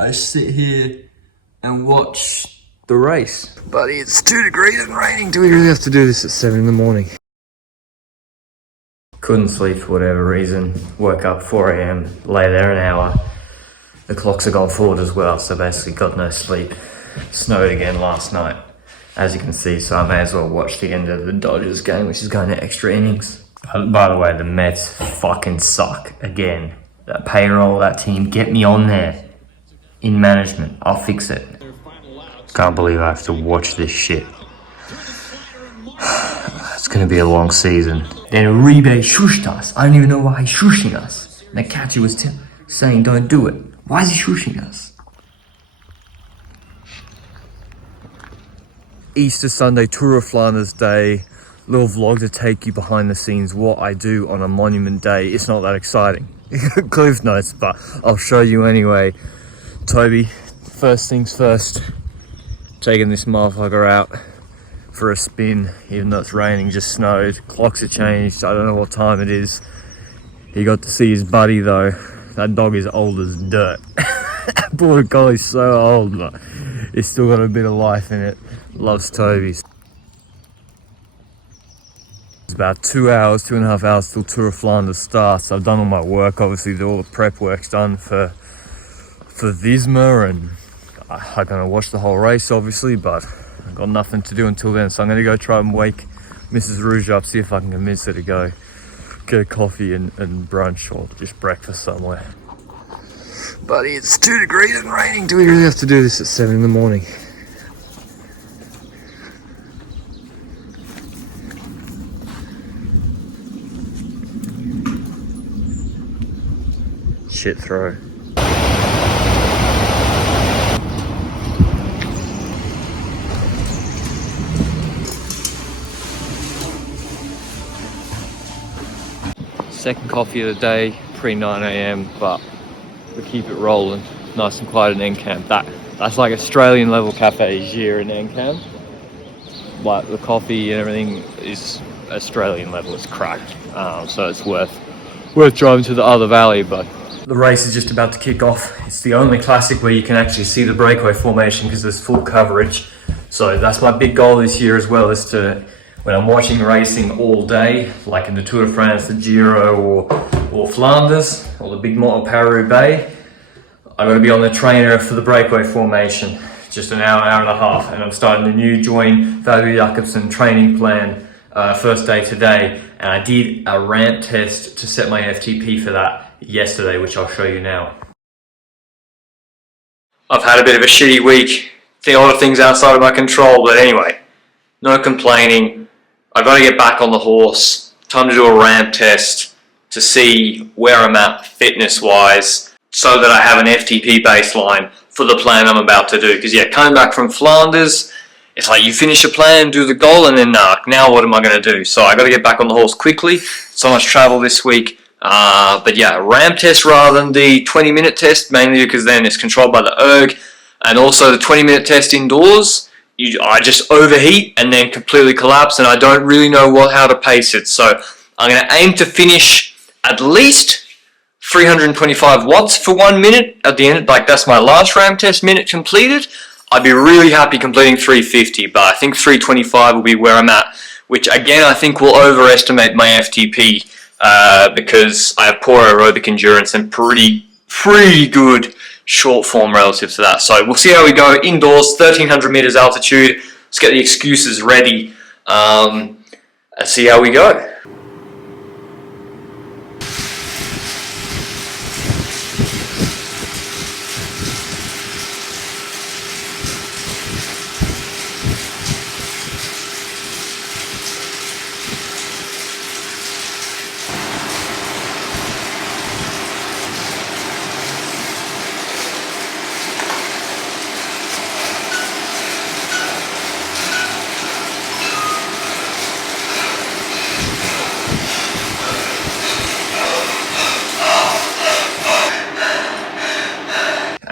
I sit here and watch the race. Buddy, it's 2 degrees and raining. Do we really have to do this at 7 in the morning? Couldn't sleep for whatever reason. Woke up 4 AM, lay there an hour. The clocks have gone forward as well, so basically got no sleep. Snowed again last night, as you can see, so I may as well watch the end of the Dodgers game, which is going to extra innings. By the way, the Mets fucking suck again. That payroll, that team, get me on there. In management, I'll fix it. Can't believe I have to watch this shit. It's gonna be a long season. Then Uribe shushed us. I don't even know why he's shushing us. The catcher was saying don't do it. Why is he shushing us? Easter Sunday, Tour of Flanders Day. Little vlog to take you behind the scenes, what I do on a monument day. It's not that exciting. Cliff notes, but I'll show you anyway. Toby, first things first, taking this motherfucker out for a spin, even though it's raining, just snowed. Clocks have changed, I don't know what time it is. He got to see his buddy though. That dog is old as dirt. Poor collie's so old, but it's still got a bit of life in it. Loves Toby's. It's about 2 hours, 2.5 hours till Tour of Flanders starts. I've done all my work, obviously all the prep work's done for Visma, and I'm gonna watch the whole race obviously, but I've got nothing to do until then, so I'm gonna go try and wake Mrs. Rouge up, see if I can convince her to go get a coffee and brunch or just breakfast somewhere. Buddy, it's 2 degrees and raining. Do we really have to do this at 7 in the morning? Shit throw. Second coffee of the day, pre 9 AM, but we keep it rolling. Nice and quiet in Encamp. That's like Australian level cafes here in Encamp. But the coffee and everything is Australian level, it's cracked. So it's worth driving to the other valley, but the race is just about to kick off. It's the only classic where you can actually see the breakaway formation because there's full coverage. So that's my big goal this year as well, is to, when I'm watching racing all day, like in the Tour de France, the Giro or Flanders, or the big Moto Paris-Roubaix, I've got to be on the trainer for the breakaway formation, just an hour and a half, and I'm starting the new Join Value Jakobsen training plan first day today, and I did a ramp test to set my FTP for that yesterday, which I'll show you now. I've had a bit of a shitty week, a lot of things outside of my control, but anyway, no complaining. I've got to get back on the horse. Time to do a ramp test to see where I'm at fitness-wise, so that I have an FTP baseline for the plan I'm about to do. Because yeah, coming back from Flanders, it's like you finish a plan, do the goal, and then now what am I going to do? So I got to get back on the horse quickly. So much travel this week. But yeah, ramp test rather than the 20-minute test, mainly because then it's controlled by the erg, and also the 20-minute test indoors. I just overheat and then completely collapse, and I don't really know how to pace it. So I'm going to aim to finish at least 325 watts for 1 minute at the end. Like, that's my last ramp test minute completed. I'd be really happy completing 350, but I think 325 will be where I'm at, which again I think will overestimate my FTP because I have poor aerobic endurance and pretty good short form relative to that. So we'll see how we go. Indoors, 1300 meters altitude. Let's get the excuses ready and see how we go.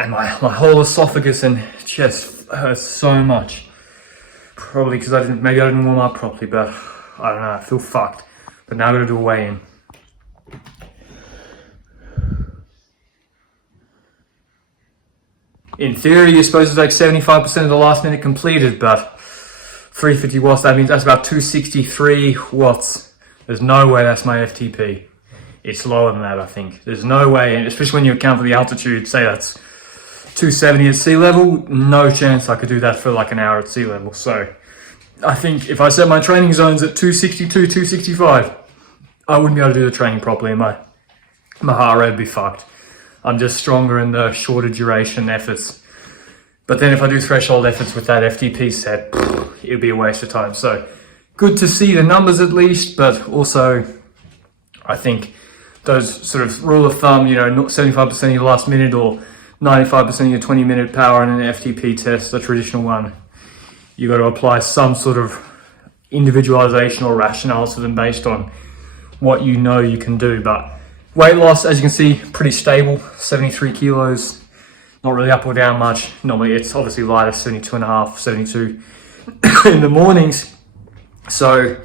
And my whole esophagus and chest hurts so much. Probably because maybe I didn't warm up properly, but I don't know, I feel fucked. But now I've got to do a weigh-in. in theory, you're supposed to take 75% of the last minute completed, but 350 watts, that means that's about 263 watts. There's no way that's my FTP. It's lower than that, I think. There's no way, and especially when you account for the altitude, say that's 270 at sea level, no chance I could do that for like an hour at sea level. So I think if I set my training zones at 262, 265, I wouldn't be able to do the training properly, and my heart rate would be fucked. I'm just stronger in the shorter duration efforts. But then if I do threshold efforts with that FTP set, it would be a waste of time. So good to see the numbers at least, but also I think those sort of rule of thumb, you know, 75% of your last minute or 95% of your 20-minute power in an FTP test, the traditional one, you got to apply some sort of individualization or rationale to them based on what you know you can do. But weight loss, as you can see, pretty stable, 73 kilos, not really up or down much. Normally it's obviously lighter, 72 and a half, 72 in the mornings. So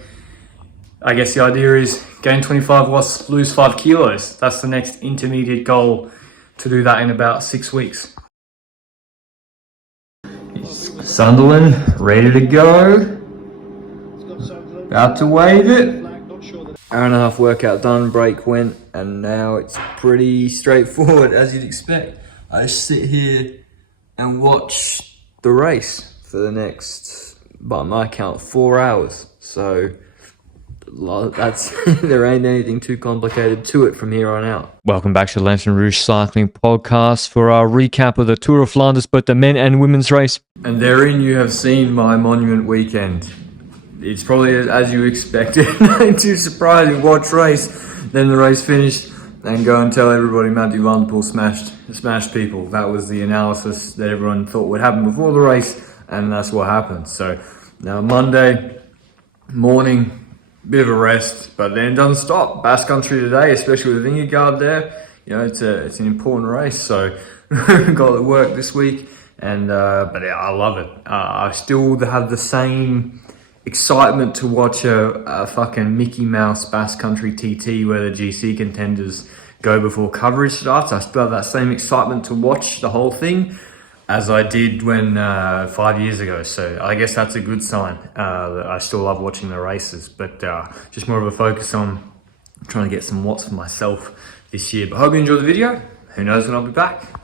I guess the idea is gain 25 watts, lose 5 kilos. That's the next intermediate goal, to do that in about 6 weeks. Sunderland, ready to go. About to wave it. Hour and a half workout done, break went, and now it's pretty straightforward as you'd expect. I just sit here and watch the race for the next, by my count, 4 hours. So that's there ain't anything too complicated to it from here on out. Welcome back to the Lantern Rouge Cycling Podcast for our recap of the Tour of Flanders, both the men and women's race. And therein you have seen my Monument weekend. It's probably as you expected. Not too surprising. Watch race, then the race finished, and go and tell everybody Matthew Van Der Poel smashed people. That was the analysis that everyone thought would happen before the race, and that's what happened. So now Monday morning, bit of a rest, but then it doesn't stop. Basque Country today, especially with Vingegaard there. You know, it's an important race. So got to work this week, and but yeah, I love it. I still have the same excitement to watch a fucking Mickey Mouse Basque Country TT where the GC contenders go before coverage starts. I still have that same excitement to watch the whole thing as I did when 5 years ago. So I guess that's a good sign that I still love watching the races, but just more of a focus on trying to get some watts for myself this year. But I hope you enjoyed the video. Who knows when I'll be back.